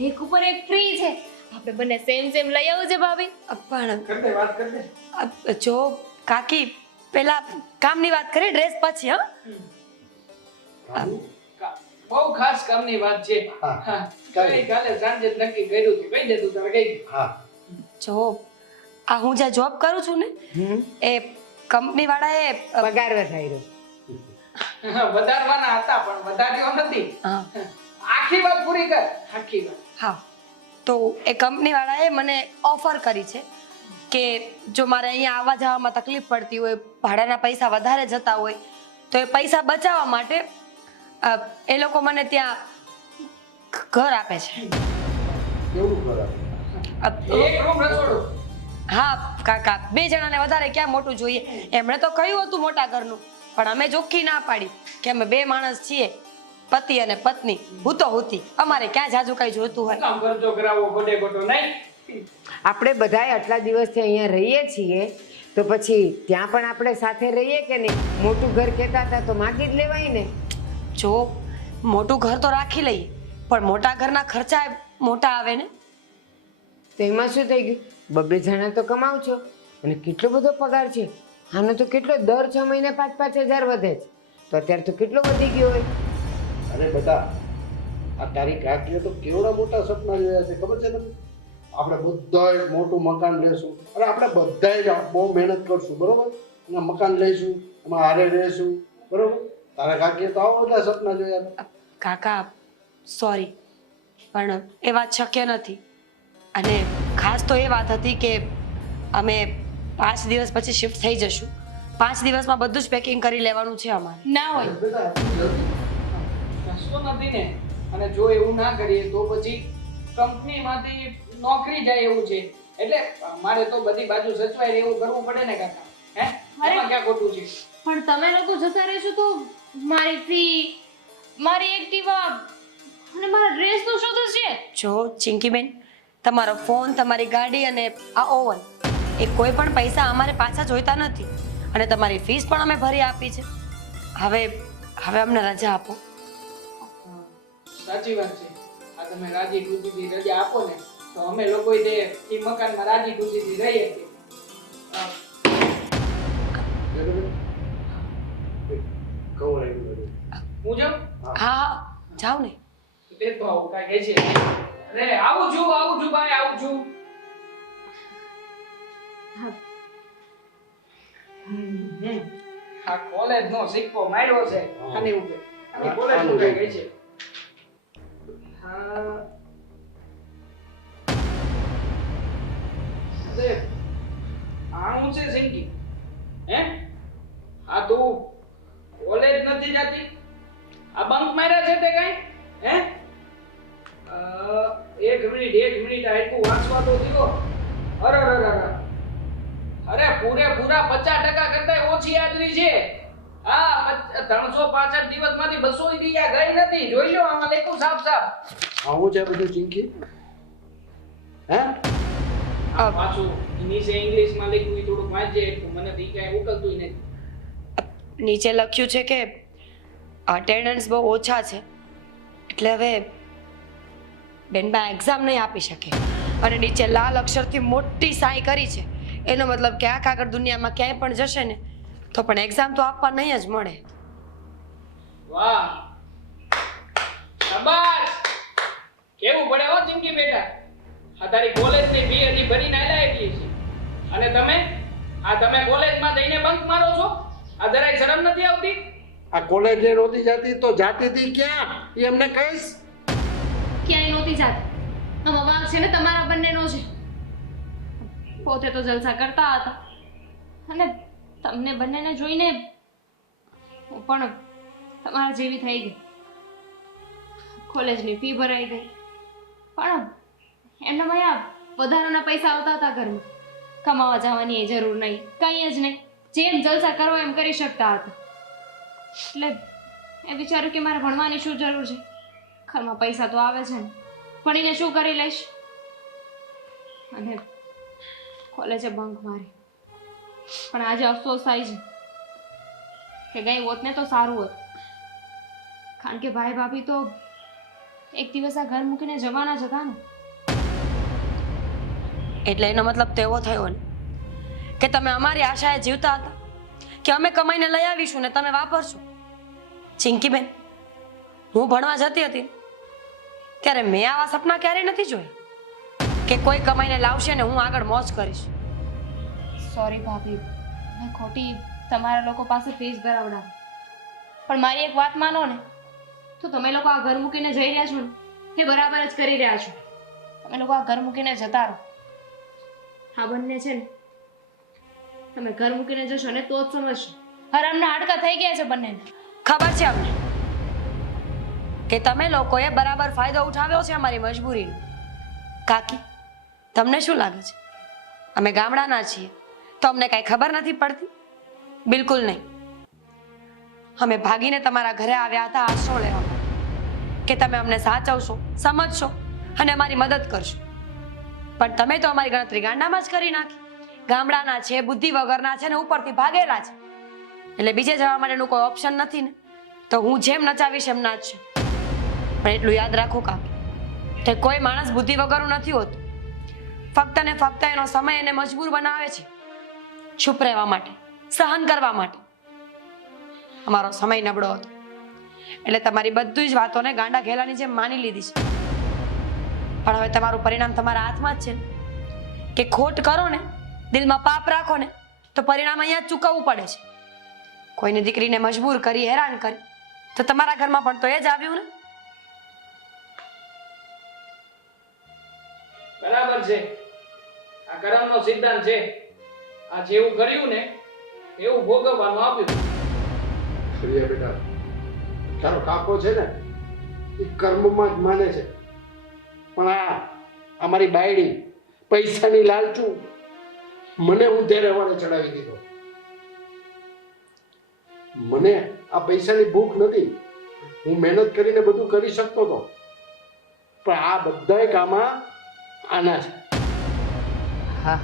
એક ઉપર એક ફ્રી છે. આપણે બંને સેમ લઈ આવું છે ભાભી. પણ કરતે વાત કરતે. જો કાકી પેલા કામની વાત કરી, ડ્રેસ પછી. હા બહુ ખાસ કામની વાત છે. હા. હા કાલે સાંજે જ નક્કી કર્યું હતું. કહી દે તું તારે કઈ. હા જો આ હું જ્યાં જોબ કરું છું ને એ કંપની વાળાએ પગાર વધાર્યો. વધારવાના હતા પણ વધાર્યો નથી. હા આખી વાત પૂરી કર. આખી વાત. હા તો એ કંપની વાળાએ મને ઓફર કરી છે કે જો મારે અહીંયા આવવા જવામાં તકલીફ પડતી હોય, ભાડાના પૈસા વધારે જતા હોય તો એ પૈસા બચાવવા માટે એ લોકો મને ત્યાં ઘર આપે છે. કેવું ખરાબ. એક રૂમ રસોડું. હા કાકા, 2 જણાને વધારે ક્યાં મોટું જોઈએ? એમણે તો કહ્યું હતું મોટા ઘરનું, પણ અમે ચોખ્ખી ના પાડી કે અમે 2 માણસ છીએ, પતિ અને પત્ની, હું તો હુતી, અમારે ક્યાં જાજુ કઈ જોતું હોય. કામ કરજો કરાવો ગોડે ગોટો નહીં. આપણે બધાય આટલા દિવસથી અહીંયા રહીએ છીએ તો પછી ત્યાં પણ આપણે સાથે રહીએ કે નહીં? મોટું ઘર કહેતા હતા તો માગી જ લેવાય ને. જો મોટું ઘર તો રાખી લઈએ પણ મોટા ઘરના ખર્ચા મોટા આવે ને. તો એમાં શું થઈ ગયું? 2 જણા તો કમાવ છો અને કેટલો બધો પગાર છે. આનો તો કેટલો દર 6 મહિને 5-5 હજાર વધે છે, તો અત્યારે તો કેટલો વધી ગયો હોય. અરે બેટા, આ તારી કાકીએ તો કેવડા મોટા સપના જોયા છે ખબર છે તમને? આપણે બધાય મોટું મકાન લેશું અને આપણે બધાય બહુ મહેનત કરશું, બરોબર? અને મકાન લઈશું, એમાં હારે રહેશું, બરોબર? તારા કાકીએ તો આવા બધા સપના જોયા હતા. કાકા સોરી, પણ એ વાત શક્ય નથી. અને ખાસ તો એ વાત હતી કે અમે 5 દિવસ પછી શિફ્ટ થઈ જશું. 5 દિવસમાં બધું જ પેકિંગ કરી લેવાનું છે અમારે. ના હોય. બેટા જલ્દી. કશો નથી ને. અને જો એવું ના કરીએ તો પછી કંપનીમાંથી નોકરી જાય એવું છે. એટલે મારે તો બધી બાજુ સચવાય રહેવું કરવું પડે ને કાકા. હે એમાં ક્યાં ખોટું છે? પણ તમે લોકો જતા રહેશો તો મારી ફી, મારી એક્ટિવા અને મારા ડ્રેસનું શું થશે? જો ચિંકીબેન, તમારો ફોન, તમારી ગાડી અને આ ઓવન, એ કોઈ પણ પૈસા અમારે પાછા જોઈતા નથી અને તમારી ફીસ પણ અમે ભરી આપી છે. હવે અમને રજા આપો. સાચી વાત છે. આ તમે રાજી ખુશીથી રજા આપો ને તો અમે લોકો તે ઈ મકાનમાં રાજી ખુશીથી રહીએ છીએ. કહું રહ્યું. હું જાઉં? હા જાઓ ને. દેખો આવું કાંઈ કહે છે. અરે આવું છું ભાઈ આવું છું. આ કોલેજનો સિક્કો માર્યો છે આની ઉપર. આની કોલેજનું કાંઈ કહે છે. હા અરે આનું છે સિંકી. હે આ તું કોલેજ નથી જાતી? આ બંક માર્યા છે તે કઈ? હે એક મિનિટ આ એટલું વાંચવા તો દીધો. અરે પૂરેપૂરા 50% કરતા ઓછી હાજરી છે. હા 365 દિવસમાંથી 200 ક્રિયા ગઈ નથી. જોઈ લો આમાં લખ્યું સાફ. આવું છે બધું ચિંકી? હે આ પાછું નીચે ઇંગ્લિશમાં લખ્યું એ થોડુંક વાંચજે. એટલું મને તો ઈ કાંઈ ઉકલતું નથી. નીચે લખ્યું છે કે અટેન્ડન્સ બહુ ઓછા છે એટલે હવે બેનબા એક્ઝામ નહીં આપી શકે. અને નીચે લાલ અક્ષરથી મોટી સાઈ કરી છે, એનો મતલબ કે આ કાગળ દુનિયામાં ક્યાંય પણ જશે ને તો પણ એક્ઝામ તો આપવા નહીં જ મળે. વાહ શાબાશ. કેવું પડે હો ચિંકી બેટા. આ તારી કોલેજની ફી હજી ભરીને આલ્યા એટલી છે અને તમે કોલેજમાં જઈને બંક મારો છો? આ જરાય શરમ નથી આવતી? આ કોલેજે નહોતી જતી તો જાતી હતી ક્યાં એ એમને કહીશ. ક્યાંય નહોતી જાતી. આમાં વાંક છે ને તમારા બંનેનો છે. પોતે તો જલસા કરતા હતા અને તમને બંનેને જોઈને હું પણ તમારા જેવી થઈ ગઈ. કોલેજની ફી ભરાઈ ગઈ, પણ એમના મયા વધારાના પૈસા આવતા હતા ઘરમાં. કમાવા જવાની એ જરૂર નહીં, કંઈ જ નહીં. જેમ જલસા કરો એમ કરી શકતા હતા. એટલે એ વિચાર્યું કે મારે ભણવાની શું જરૂર છે? ઘરમાં પૈસા તો આવે છે ને, ભણીને શું કરી લઈશ? અને કોલેજે બંક મારી. પણ આજે અફસોસ થાય છે કે ગઈ હોત ને તો સારું હોત. કારણ કે ભાઈ ભાભી તો એક દિવસ આ ઘર મૂકીને જવાના જ હતા ને. એટલે એનો મતલબ તો એવો થયો ને કે તમે અમારી આશાએ જીવતા હતા કે અમે કમાઈને લઈ આવીશું ને તમે વાપરશો. ચિંકીબેન, હું ભણવા જતી હતી ત્યારે મેં આવા સપના ક્યારેય નથી જોયા કે કોઈ કમાઈને લાવશે ને હું આગળ મોજ કરીશ. સોરી ભાભી, મેં ખોટી તમારા લોકો પાસે ફીસ ભરાવડાવી. પણ મારી એક વાત માનો ને, તો તમે લોકો આ ઘર મૂકીને જઈ રહ્યા છો ને એ બરાબર જ કરી રહ્યા છો. તમે લોકો આ ઘર મૂકીને જતા રહો. આ બંને છે ને, તમે ઘર મૂકીને જશો ને તો જ સમજશો. હરામના હાડકા થઈ ગયા છે બંનેને. ખબર છે અમને કે તમે લોકોએ બરાબર ફાયદો ઉઠાવ્યો છે અમારી મજબૂરીનો. કાકી, તમને શું લાગે છે અમે ગામડાના છીએ તો અમને કાંઈ ખબર નથી પડતી? બિલકુલ નહીં. અમે ભાગીને તમારા ઘરે આવ્યા હતા આશરો લેવા માટે કે તમે અમને સાચવશો, સમજશો અને અમારી મદદ કરશો. પણ તમે તો અમારી ગણતરી ગાંડામાં જ કરી નાખી. ગામડાના છે, બુદ્ધિ વગરના છે ને ઉપરથી ભાગેલા છે. એટલે બીજે જવા માટેનું કોઈ ઓપ્શન નથી ને, તો હું જેમ નચાવીશ એમ નાચશે. પણ એટલું યાદ રાખો કાકી કે કોઈ માણસ બુદ્ધિ વગરનું નથી હોતું. ફક્ત ને ફક્ત એનો સમય એને મજબૂર બનાવે છે ચૂપ રહેવા માટે, સહન કરવા માટે. અમારો સમય નબળો હતો એટલે તમારી બધી જ વાતોને ગાંડા ઘેલાની જેમ માની લીધી છે. પણ હવે તમારું પરિણામ તમારા હાથમાં જ છે ને કે ખોટ કરો ને, દિલમાં પાપ રાખો ને તો પરિણામ અહીંયા જ ચૂકવવું પડે છે. કોઈની દીકરીને મજબૂર કરી, હેરાન કરી તો તમારા ઘરમાં પણ તો એ જ આવ્યું ને. બરાબર છે, આ કરમનો સિદ્ધાંત છે. આ જેવું કર્યું ને એવું ભોગવવાનું આપ્યું. પ્રિયા બેટા, તારો કાકો છે ને એ કર્મમાં જ માને છે, પણ આ અમારી બાયડી પૈસાની લાલચું મને ઊંધે રહેવાને ચડાવી દીધો. મને આ પૈસાની ભૂખ નથી, હું મહેનત કરીને બધું કરી શકતો હતો, પણ આ બધાય કામમાં આના છે. હા,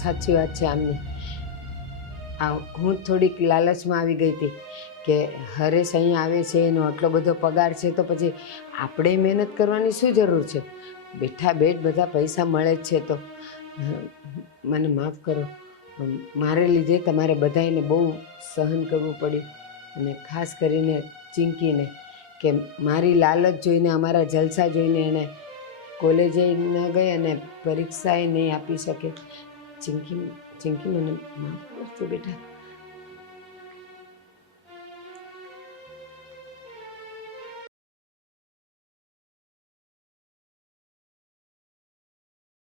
સાચી વાત છે આમની. હું થોડીક લાલચમાં આવી ગઈ હતી કે હરેશ અહીંયા આવે છે, એનો આટલો બધો પગાર છે તો પછી આપણે મહેનત કરવાની શું જરૂર છે? બેઠા બેઠ બધા પૈસા મળે જ છે. તો મને માફ કરો, મારે લીધે તમારે બધાને બહુ સહન કરવું પડ્યું, અને ખાસ કરીને ચિંકીને કે મારી લાલચ જોઈને, અમારા જલસા જોઈને એને કોલેજે ન ગઈ અને પરીક્ષાએ નહીં આપી શકે. ચિંકી મને માફ કરજો બેટા.